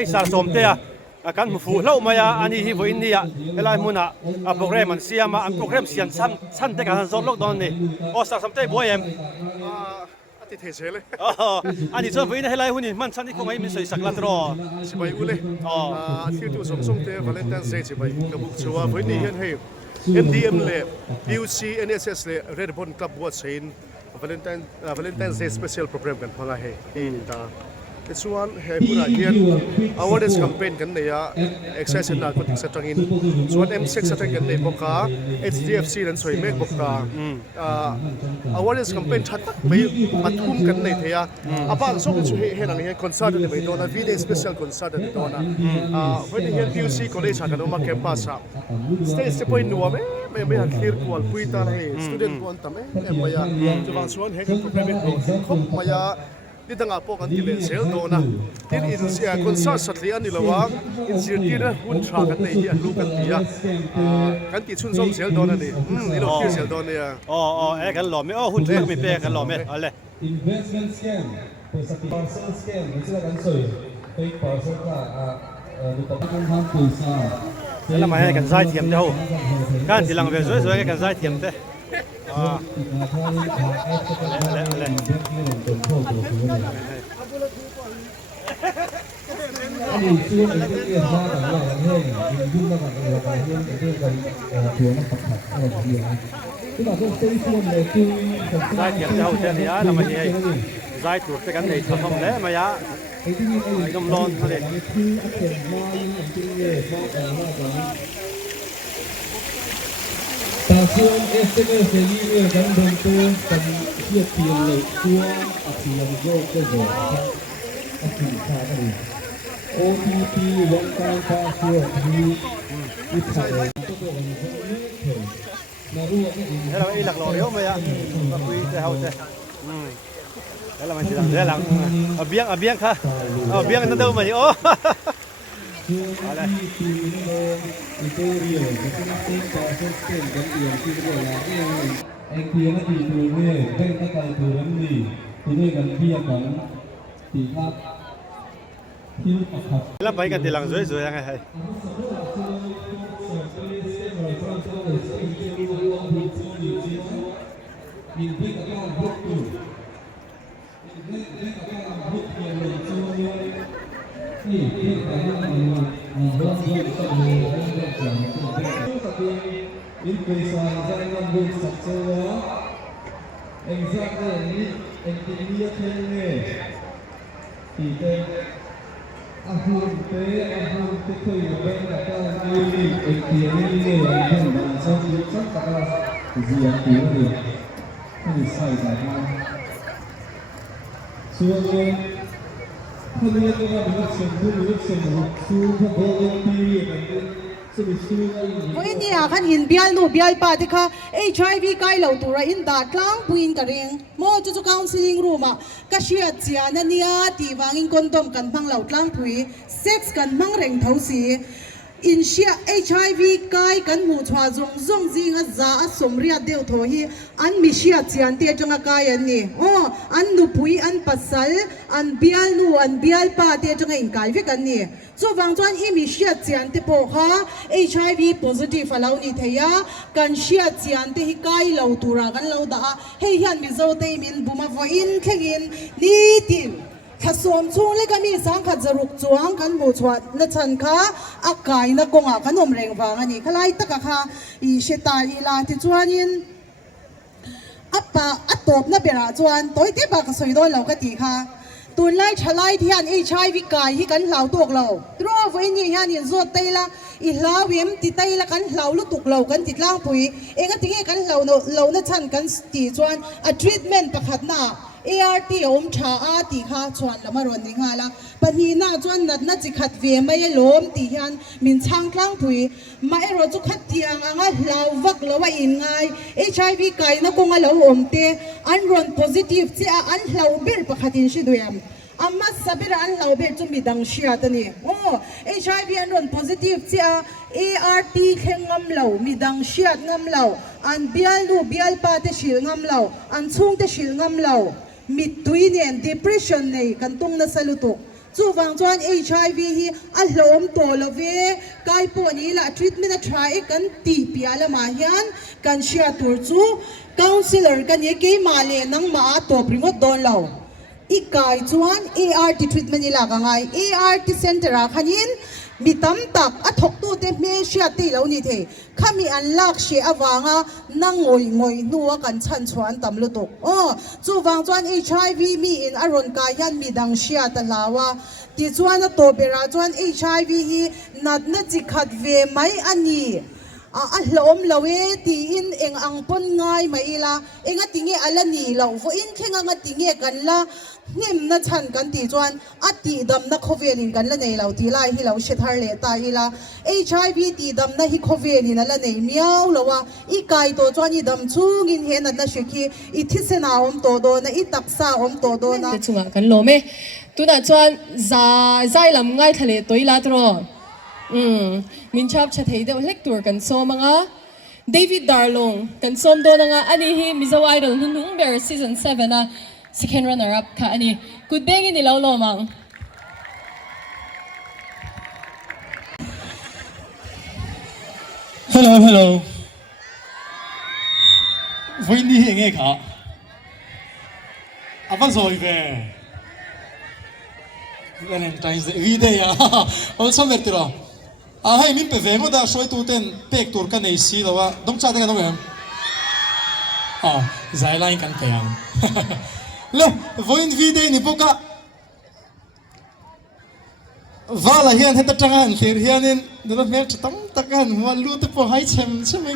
hi sar som te kan fu lo maya ani hi voin ni ya helai muna a program an siama an program sian san te kan zon lok don ni o sar som te boyemติเทเชเลยอันนี้ชอบวิ่งให้ไล่หุ่นมันฉันที่คงไม่มีสิ่งสักลัดรอสิไปอุ้เลยที่ตัวสมทรงเตะ Valentine เซสิไปกบุกชัววิ่งนี่เห็นให้ MDM เลย PUC NSS เลย Red Bond Club บัวเชน Valentine Day Special Program กันพังให้นี่ตาส่วนเฮ้ยผู้ใดเห็น awareness campaign กันเนี่ย exercise นักก็ติดสตรังอินส่วน M6 สตรังกันเนี่ยบอกว่า HDFC นั้นสวยเมฆบอกว่าawareness campaign ชัดไม่ปัดทุ่มกันเนี่ยเทียบ้างส่งช่วยเห็นอะไรเห็นคอนเสิร์ตเนี่ยไปโดนวิดีโอ special คอนเสิร์ตเนี่ยโดนวันนี้เห็น PUC college กันออกมาแคมปัสstage จะไปนัวไม่หัน clear กว่าคุยตาให้ student กวนทำไม่ยาจะบางส่วนเห็น problem เป็นครบไม่ยาที่ตั้งอาปกันที่เลเซลโดนะที่อินเสียคอนเสิร์ตสัตว์เลี้ยงนี่ละว่าอินเสียที่นะหุ่นชากันในที่ลูกกันที่กันที่ชุนส้มเซลโดนะนี่นี่เราคิดเซลโดเนี่ยกันหล่อไม่หุ่นช่วยไม่เป๊ะกันหล่อไม่อะไร investment scam เป็นสปอนเซอร์ scam ไม่ใช่การสื่อเป็นปอร์เซ็นต์ว่าดูต่อไปการทำปุ๋ยซาแล้วมาให้กันใส่เทียมเจ้าการที่หลังเวสวยๆกันใส่เทียมเต้อันนี้ช่วยในเรื่องว่าของเราเรื่องยุ่งมากกับเราเรื่องเรื่องตัวนักปักปักอะไรแบบนี้ที่เราต้องใช้ช่วงในที่ใส่เทียมเจ้าเจ้าเนี่ยเรามาที่ใส่ถูกแต่กันในทำแล้วมายะนมร้อนมาเลยตาส่วน SMS นี้เนี่ยกันโดนตัวกันเทียบเทียมเลยตัวอัพยโยกก็โดนครับอัพยค่าก็ดี OTP one time password ที่วิจัยตัวตัวกันมารู้ว่าให้เราอีหลักหล่อเลี้ยวมายะมาคุยแต่เขาแต่แล้วเรามาทีหลังเดี๋ยวหลังเอาเบี้ยงค่ะเอาเบี้ยงนั่นเดิมมาดิโอ้อะไรไอ้เพียงนาทีตัวเนี่ยเป็นตะการตัวนั้นดีตัวนี้กันเพียงกันตีครับที่ครับ แล้วไปกันทีหลังสวยๆยังไงนี่ที่ไปนั่งร้องเพลงก็มีเรื่องเกี่ยวกับอินเวสต์ใจมันบุกสับสนเอ็งซักเลยนี่เอ็งตีเยอะเท่เลยตีเต้อาหูเต้เคยอยู่เป็นกับการยืนเอ็งตีนี่เลยเอ็งมาชอบยุบสักตะการเสียงตีเลยที่ใส่ใจมันส่วนวันนี้ขันหินเบียลนูเบียลปาติค่ะ HIV ใกล้เราตัวอินดาดกลางปุยนกระเริงโมจุจุกาวซิลิงรูมะกษยาเจียนันยาตีวางินคนดมกันพังเหล่ากลางปุยเซ็กซ์กันพังเร่งเท้าสีอินเชีย HIV ใกล้กันหูชวาจงจีงจ้าสมเรียดเดียวทวีอันมิเชียเจียนเตียจงกายอันนี้อันนุปุยอันปัสสาวอันเบียลนูอันเบียลปาเตียจงอินกายฟิกันนี่จวงจวนอิมิเชียเจียนเตโปค่ะ HIV positive เหล่านี้เทียกันเชียเจียนเตหิใกล้เหล่าตุระกันเหล่าดาเฮียนมิโซเตมินบุมาฟอินเข่งนี่ตินถ้าสวมช่วงเล็กมีสังขัดจรุกจวงกันบูชวดนัชันค่ะอากายนักกงอาขนมเร่งฟังอันนี้ขลายตะกะค่ะอีเชตาอีลาที่จวนยินอัปปะอัตตบนับเบราจวนตัวที่บักสวยโดนเราก็ตีค่ะตัวไล่ชะไล่ที่อันHIVกายที่กันเหล่าตัวเราตัววันนี้ฮันยินโซเตละอีลาเวียมติดเตละกันเหล่าลุตุกเหล่ากันติดล่างปุ๋ยเองก็ทิ้งกันเหล่านัชันกันตีจวนอะทรีทเมนต์ประคัดหน้าART อมชาอาติข้าชวนละมารวนนิงาละปนีน่าจวนนัดนัดจิขัดเวียไม่ล้มตีฮันมินช่างคลั่งผุยไม่รอจุขัดเทียงอ่างเหลาวักละว่าอินไง HIV ไก่นักกงเหลาอมเตอันรอน positive เจ้าอันเหลาเบิร์ประคัดินชิดวยมอามาสับรันเหลาเบิร์จุมีดังเชียตันี่HIV อันรอน positive เจ้า ART แข่งงำเหลามีดังเชียงำเหลาอันเบียลนูเบียลปาเตชิลงำเหลาอันชุ่งเตชิลงำเหลามิดตุยเนี่ย depressionเนี่ยกันตรงนั้นสลุตุ จู่ฟังจวน HIV ฮีอัลลอมโตลเวกายปวนี้ละทรีทเมนต์ทรายกันตีปีอาละมาเฮียนกันเชียตัวจู่คาวน์ซิลเลอร์กันยังเกี่ยมาเลนังมาตัวปริงดโดนเราอีกกายจวน ART treatment นี่ละกันไง ART center อะขันยินมีตั้มตักอัฐกตู้เต็มเมียเชียตีเหล่านี้เถอะข้ามีอันลักเชียอวังอ่ะนั่งงอยนัวกันชันชวนตำลุตุกจู่ฟังจวน HIV มีอินอารมณ์กายยันมีดังเชียตลาวะที่จวนตัวเบราจวน HIV ฮีนัดนัดจิขัดเวไม่อันนี้อัลลอมลาเวตีอินเองอังปนง่ายไม่ละเองติงเงอลันนี่เราฟอินแค่งติงเงกันละเงิมนัชันกันตีจวนตีดำนักโควิดกันละในเราตีไล่ให้เราเช็ดฮาร์เลตายละ HIV ตีดำนักฮิโควิดนั่นละในเมียวละว่าอีกายตัวจวนอีดำชูงินเห็นนั่นนะชิคีอีทิศนาอมโตโดนะอีตักษาอมโตโดนะจุงกันโลเมตัวนั้นจวนใจลำง่ายทะเลตัวอีลาตรอมินชอบชัดให้เด็กเล็กตัวกันโซมังอ่ะเดวิดดาร์ลงกันโซมโดนังอ่ะอันนี้ฮิมิซาวไอดอลนุ่งเบอร์ซีซั่น7อ่ะ second runner up ค่ะอันนี้กูเด้งนี่เราโลมังHelloวันนี้ยังไงคะอาฟังสวยเว้ย Valentine's Day วีเดียโอ้ชอบเวทีละให้มินไปเวงก็ได้ช่วยตัวเต้นเป็กตัวกันในซีแล้วว่าต้องจัดกันตรงไหนใจไล่กันไปยังเลยวันวีเดียนี่พวกก็ว่าเฮียนเห็นตะจังหันเสียเฮียนเดี๋ยวแม่จะต้องตะกันว่ารู้ตัวพอให้เช่นกันใช่ไหม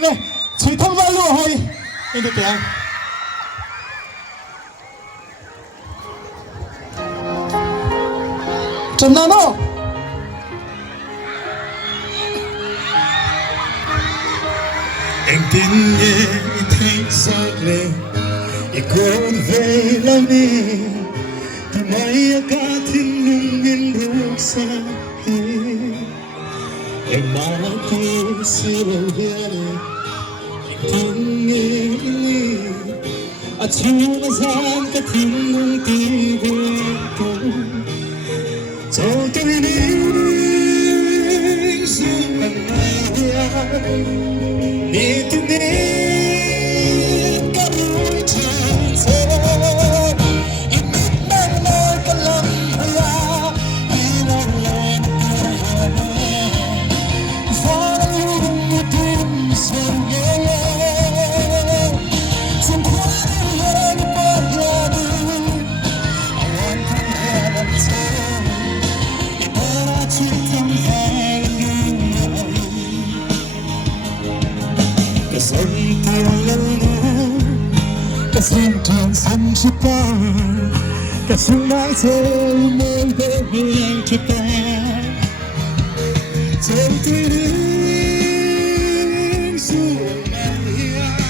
เลยช่วยทำว่ารู้ให้อินเดียจำนานอ่ะเอ็งดินเย่ที่สักเลยอีกคนเวลานี้ทำไมอากาศถึงนุ่มยินรู้สึกเอ็งมาที่สิลเฮียนี่อีกทิ้งนี่อาชูมาสานก็ทิ้งนุ่งตีบุกโจทย์นี้สุดมันไม่ยากนี่ที่นี่ก็รู้จักเธออีกนิดแม่แม่ก็ลำพยาให้เราเล่นกันฟ้าลุ่มดินสวยงามสมควรเห็นบทยาดีวันที่เห็นเธอที่ทำให้ลืมก็ส่งตัวเราก็ส่งทางสัญชาตก็ส่งมาเธอไม่ได้เพียงแค่แต่เธอที่ดีสู้ไม่ยาก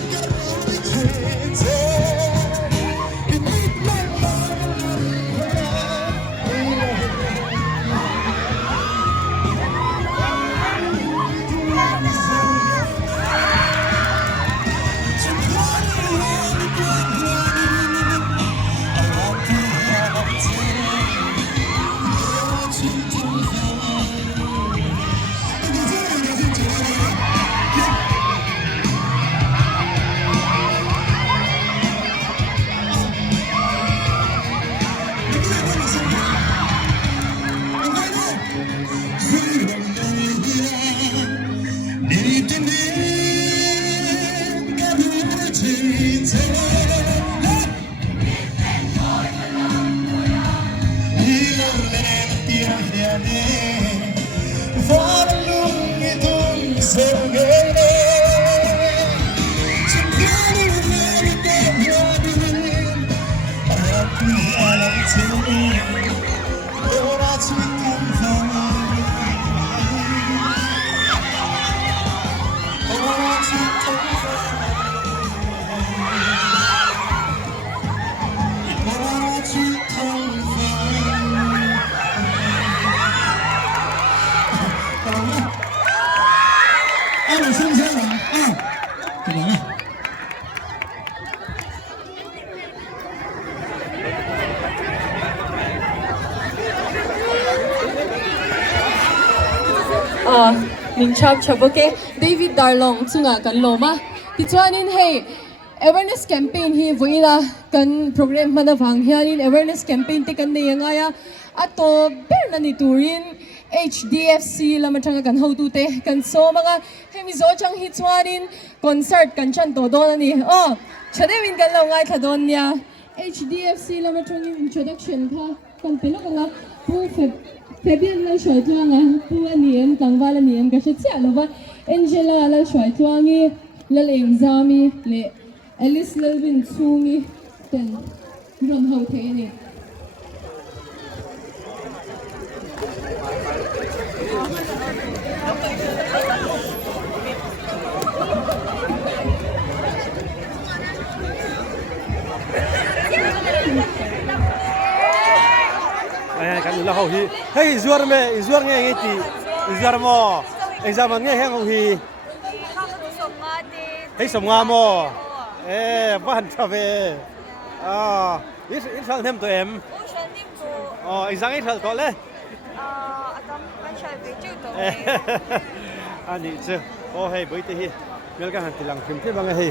ก็รู้เธอ mình chop chop ok David Darlong chunga kan loma ti chuanin hei awareness campaign hi voila kan program mana wang hianin awareness campaign te kan nei anga ya ato ber na ni turin HDFC lamatanga kan ho tu te kan so mga hemi zo chang hi chuanin concert kan chan to don ani chadewin kan lo ngai thadon nya HDFC lamatanga introduction kha kan pelo kanga pu Fabian la shoi tuanga pu aniem kangwal aniem ka shatsia lova Angela la shoi tuangi la exami le Alice Lelvin chungi ten ram ho the ni ai kan la ho hi hey zuar nge nge ti zuar mo exam nge heng ho hi hey som nga mo ban cha ve is sang thêm tụi em exam ít hơn có lẽ anh đi chứ hey bữa tiết hi mấy cái hàng thì làm phim thế bằng hi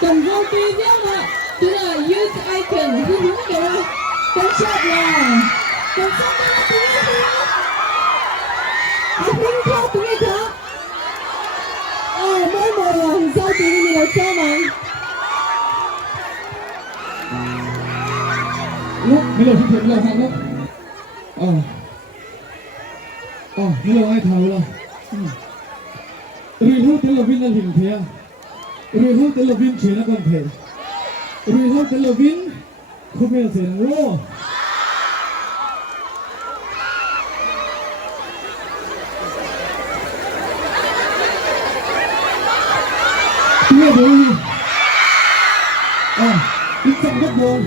cầm vô ti nhé mà tức là youth icon thì đúng rồi con shot là con shot là tiếng gì I think theo tiếng gì đó mỗi một lần sau tiếng gì là sao mà lúc mấy lần thực hiện là hàng lúc mấy lần ai thầu là rồi hút tên là Vin là hình thế rồi hút tên là Vin chuyện là con thể rồi hút tên là Vin không biết gì nữa nghe được đi ít chậm gấp rồi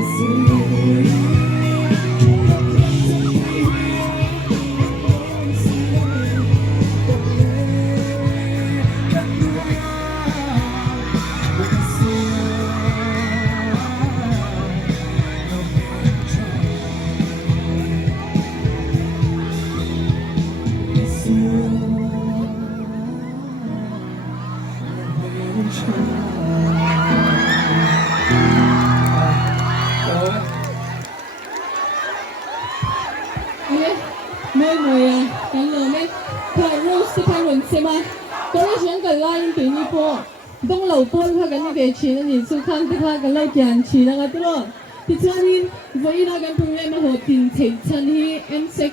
OK，妹妹啊，咁樣咩？佢係 Rose 派輪先嘛？嗰啲想個 line 俾你播，當老波佢緊要嘅錢，你數看啲佢緊要嘅錢那個咯。啲餐廳為那個 program 學電提餐廳 M6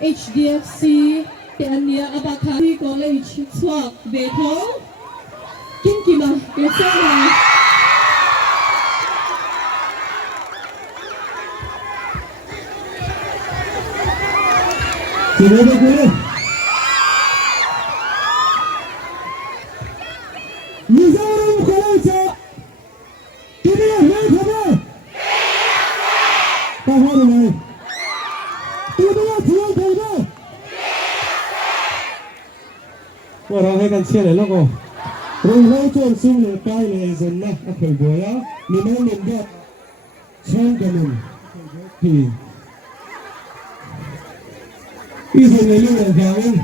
HDFC 嘅安尼啊，阿伯卡啲 college swap 背後，堅決啊，嘅聲啊！Chị nói với cô Như sao đâu có đâu chờ Chị đi ở đây không ơi Ta hoa được này Tôi đi ở thiếu thầy đó Cô ra hay cần chia này lắm cô Rồi lâu trộn xung này cay này dần nè Nó khởi bối á Mình nói mình đẹp Xong cả mình Thì Ý dùng này lưu là vào em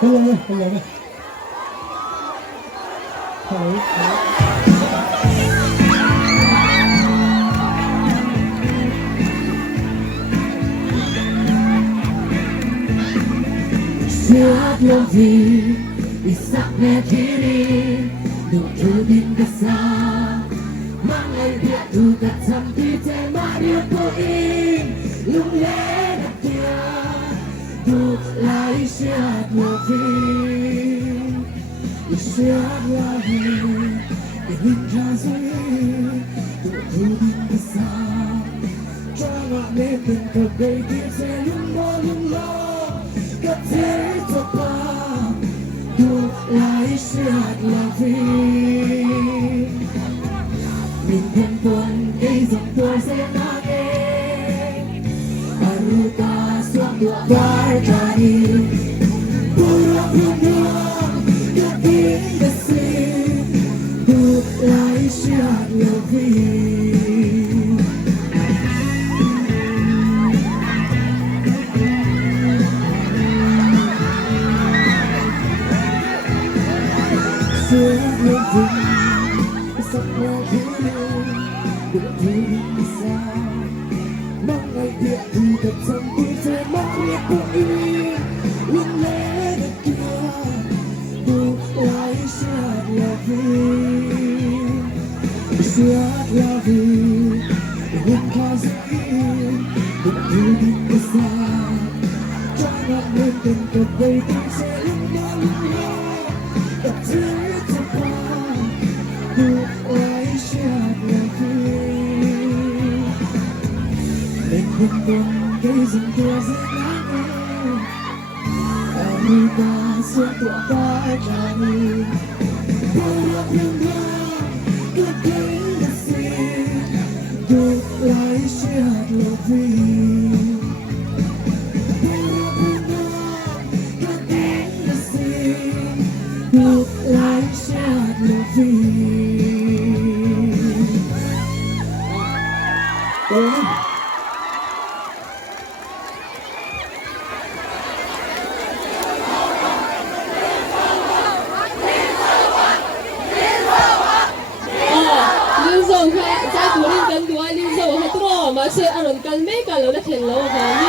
Hello. Siap loving, isak na kiri, nutubin ka sa mga biyado ka tampi tayo mariupuin, lunglen at diya, tulay siap loving, siap loving, ininjasin, nutubin ka sa mga biyado ka baby tayo lumulong. Hãy subscribe cho kênh Ghiền Mì Gõ để không bỏ lỡ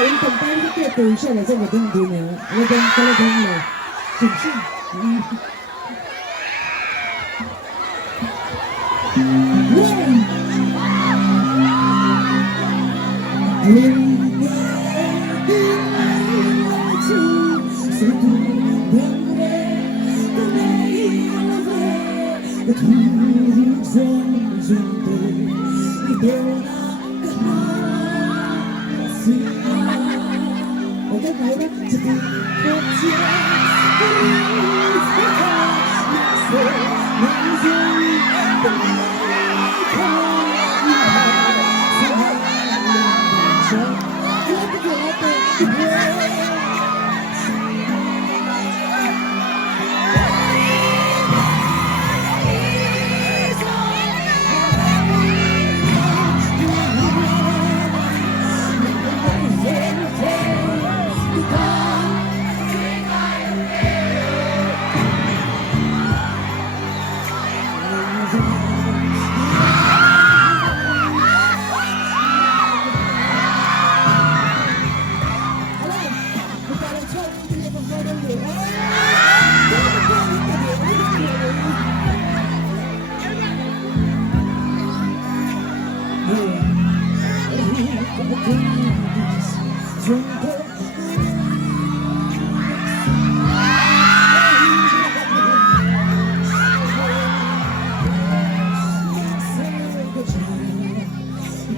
yung pagkain ko kaya po siya na sa wadang dunya. Wadang talagang na. Siya.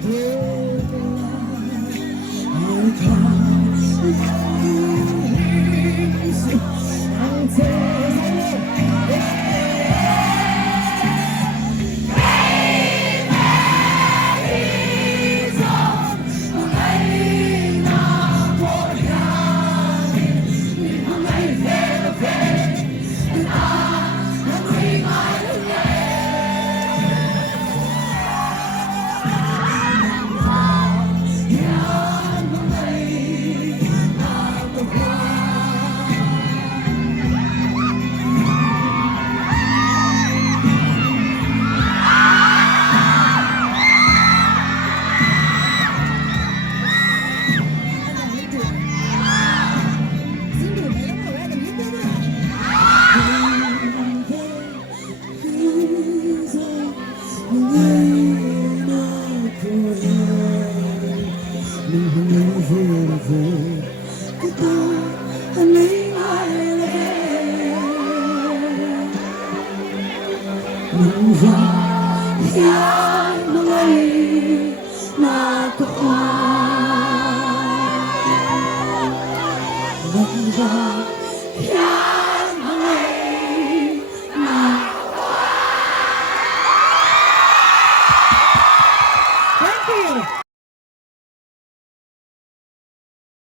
Yeah,